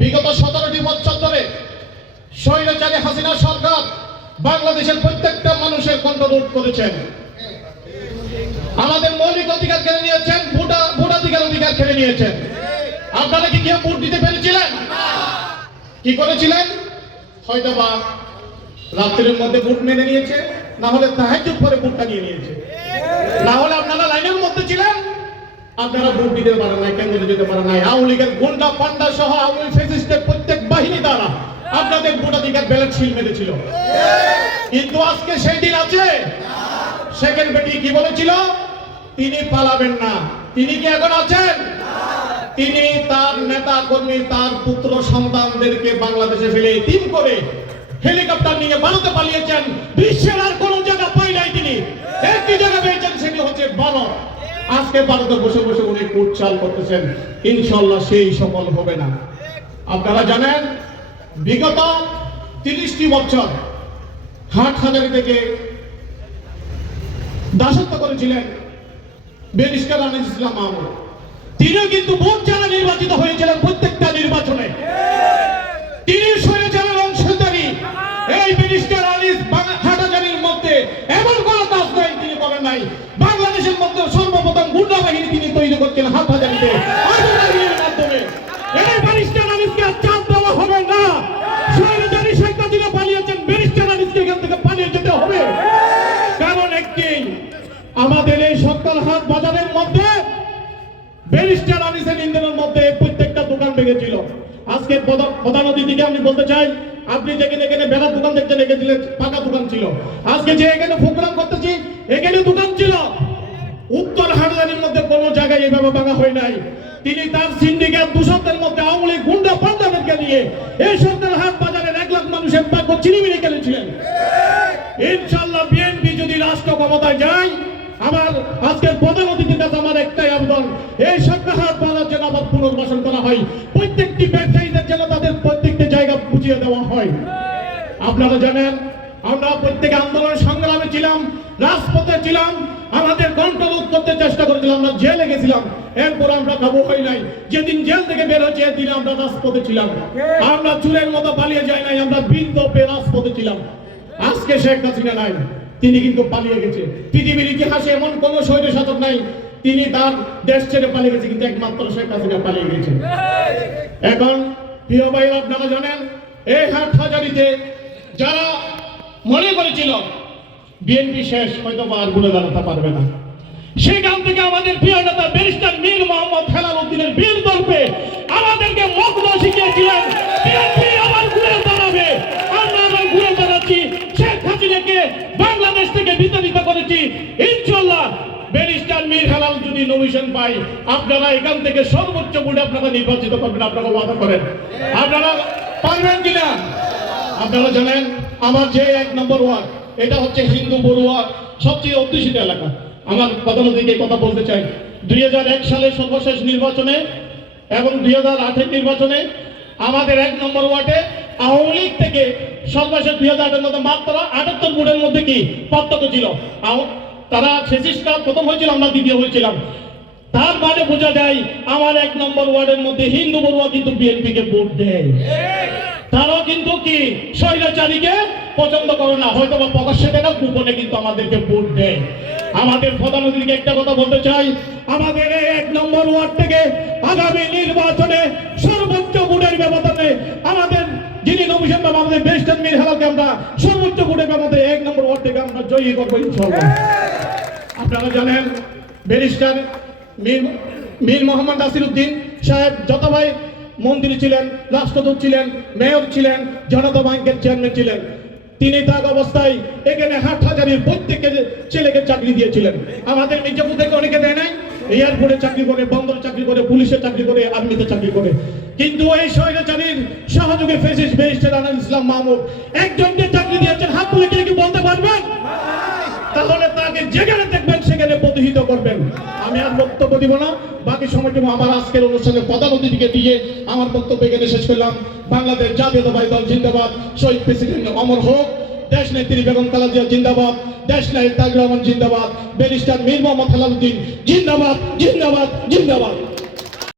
বিগত সতেরোটি বছর ধরে স্বৈরাচারী হাসিনা সরকার বাংলাদেশের প্রত্যেকটা মানুষের কণ্ঠরোধ করেছেন। আমাদের মৌলিক অধিকার কেড়ে নিয়েছেন, ভোটা, ভোটাধিকার অধিকার কেড়ে নিয়েছেন। আপনারা কি কেউ ভোট দিতে পেরেছিলেন? কি করেছিলেন? হয়তো বা রাত্রের মধ্যে ভোট মেনে নিয়েছে, না হলে তাহাজুদ করে ভোটটা নিয়ে নিয়েছে। না হলে আপনারা লাইনের মধ্যে ছিলেন? আপনারা ভোট দিতে পারেন নাই কেন্দ্রে যেতে পারেন নাই। আওয়ামী লীগের গুন্ডা, পান্ডা সহ আওয়ামী ফেসিস্টের প্রত্যেক বাহিনী দ্বারা আপনাদের ভোটাধিকার ব্যালট সিল মেরেছিল। কিন্তু আজকে সেই দিন আছে। সেকেন্ড বেটি কি বলেছিল? তিনি পালাবেন না। তিনি কি এখন আছেন? তিনি তার নেতা কর্মী, তার পুত্র সন্তানদেরকে বাংলাদেশে ফেলে তিন করে হেলিকপ্টার নিয়ে ভারতে পালিয়েছেন। বিশ্বের আর কোন জায়গা পাই নাই তিনি। একটি জায়গা পেয়েছেন, সেটি হচ্ছে ভারত আজকে ভারতে বসে বসে উনি কুটচাল করতেছেন। ইনশাল্লাহ সেই সফল হবে না। আপনারা জানেন, বিগত তিরিশটি বছর হাট হাজারি থেকে দাসত্ব করেছিলেন বেরিস্কার আনিস ইসলাম মাহমুদ তিনিও কিন্তু ভোট যারা নির্বাচিত হয়েছিলেন, প্রত্যেকটা নির্বাচনে তৈরি করছেন আনিসকে এখান থেকে আমাদের এই বাজারের মধ্যে ব্যারিস্টার আনিসের মধ্যে প্রত্যেকটা দোকান ভেঙেছিল। আজকে প্রধান- অতিথিকে আমি বলতে চাই, আপনি যেখানে এখানে বেড়ার দোকান দেখছেন, এখানে ফাঁকা দোকান ছিল। আজকে যে এখানে প্রোগ্রাম করতেছি, এখানে দোকান ছিল উত্তর হাটদানির মধ্যে কোনো ভাঙা হয় নাই। তিনি তার সিন্ডিকেট দূষকদের মধ্যে আওয়ামী গুন্ডা পান্ডাদেরকে নিয়ে এই সত্তর হাট বাজারের এক লাখ মানুষের ভাগ্য চিনিমিনি খেলেছিলেন। ইনশাল্লাহ বিএনপি যদি রাষ্ট্র ক্ষমতায় যায় আমার আজকের প্রধান অতিথির কাছে আমার একটাই আবেদন, এই সপ্তাহাত বাজার যেন আবার পুনর্বাসন করা হয়। প্রত্যেকটি ব্যবসায়ীদের যেন তাদের প্রত্যেকটি জায়গা বুঝিয়ে দেওয়া হয়। আপনারা জানেন, আমরা প্রত্যেকে আন্দোলন সংগ্রামে ছিলাম রাজপথে ছিলাম, আমাদের কণ্ঠরোধ করতে চেষ্টা করেছিলাম, আমরা জেলে গেছিলাম। এরপর আমরা কাবু হই নাই। যেদিন জেল থেকে বের হয়েছে, এদিন আমরা রাজপথে ছিলাম। আমরা চুলের মতো পালিয়ে যাই নাই, আমরা বৃদ্ধ পেয়ে রাজপথে ছিলাম। আজকে শেখ হাসিনা নাই, তিনি কিন্তু পালিয়ে গেছে। পৃথিবীর ইতিহাসে এমন কোন শৈল শাসক নাই, তিনি তার দেশ ছেড়ে পালিয়ে গেছে, কিন্তু একমাত্র শেখ হাসিনা পালিয়ে গেছে। এখন, প্রিয় ভাই আপনারা জানেন, এই হাট হাজারিতে যারা মনে করেছিল বিএনপি শেষ, হয়তো আর ঘুরে দাঁড়াতে পারবে না। সেখান থেকে আমাদের প্রিয় নেতা ব্যারিস্টার মীর মোহাম্মদ হেলাল উদ্দিনের বীর দর্পে আমাদেরকে মগ্ন শিখিয়েছিলেন, বিএনপি আবার ঘুরে দাঁড়াবে। আমরা আবার ঘুরে দাঁড়াচ্ছি। শেখ হাসিনাকে বাংলাদেশ থেকে বিতাড়িত করেছি। ইনশাল্লাহ ব্যারিস্টার মীর যদি নমিশন পাই আপনারা এখান থেকে সর্বোচ্চ আপনারা নির্বাচিত করবেন, আপনারা ওয়াদা করেন। আপনারা পারবেন কিনা? আপনারা জানেন, আমার যে এক নম্বর ওয়ার্ড এটা হচ্ছে হিন্দু বড়ুয়া সবচেয়ে অধ্যুষিত এলাকা। আমার প্রধানমন্ত্রীকে কথা বলতে চাই। দুই হাজার এক সালে সর্বশেষ নির্বাচনে এবং দুই হাজার আটের নির্বাচনে আমাদের এক নম্বর ওয়ার্ডে আওয়ামী লীগ থেকে সর্বশেষ দুই হাজার আটের মধ্যে মাত্র আটাত্তর ভোটের মধ্যে কি পার্থক্য ছিল? তারা শেষিসটা প্রথম হয়েছিল আমরা দ্বিতীয় হয়েছিলাম। তার মানে বোঝা যায় আমার এক নম্বর ওয়ার্ডের মধ্যে হিন্দু বড়ুয়া কিন্তু বিএনপিকে ভোট দেয়। তারাও কিন্তু কি স্বৈরাচারীকে পছন্দ করে না, হয়তো বা প্রকাশ্যে দেয় না, গোপনে কিন্তু আমাদেরকে ভোট দেয়। আমাদের প্রধানমন্ত্রীকে একটা কথা বলতে চাই। আমাদের এক নম্বর ওয়ার্ড থেকে আগামী নির্বাচনে সর্বোচ্চ ভোটের ব্যবধানে আমাদের যিনি নমিশন পাবো আমাদের বেস্টার্ন মীর হেলালকে আমরা সর্বোচ্চ ভোটের ব্যবধানে এক নম্বর ওয়ার্ড থেকে আমরা জয়ী করব ইনশাল্লাহ আপনারা জানেন, ব্যারিস্টার মীর মীর মোহাম্মদ নাসির উদ্দিন সাহেব যত ভাই মন্ত্রী ছিলেন, রাষ্ট্রদূত ছিলেন, মেয়র ছিলেন, জনতা ব্যাংকের চেয়ারম্যান ছিলেন। তিনি তার অবস্থায় এখানে হাট হাজারির প্রত্যেককে ছেলেকে চাকরি দিয়েছিলেন। আমাদের মির্জাপুর থেকে অনেকে দেয় নাই, এয়ারপোর্টে চাকরি করে, বন্দর চাকরি করে, পুলিশে চাকরি করে, আর্মিতে চাকরি করে। কিন্তু এই স্বৈরাচারীর সহযোগে ফেসিস বেস্টের আনাল ইসলাম মাহমুদ, একজনকে চাকরি দিয়েছেন, হাত তুলে কে কি বলতে পারবেন? তাহলে তাকে যেখানে দেখবেন করবেন। আমি আর বক্তব্য দিব না। বাকি সময়টুকু আমার আজকের অনুষ্ঠানে প্রধান অতিথিকে দিয়ে আমার বক্তব্য এখানে শেষ করলাম। বাংলাদেশ জাতীয়তাবাদী দল জিন্দাবাদ। শহীদ প্রেসিডেন্ট অমর হোক। দেশ নেত্রী বেগম কালাজিয়া জিন্দাবাদ। দেশ নায়ক তাজুর রহমান জিন্দাবাদ। ব্যারিস্টার মীর মোহাম্মদ হেলালুদ্দিন জিন্দাবাদ জিন্দাবাদ জিন্দাবাদ।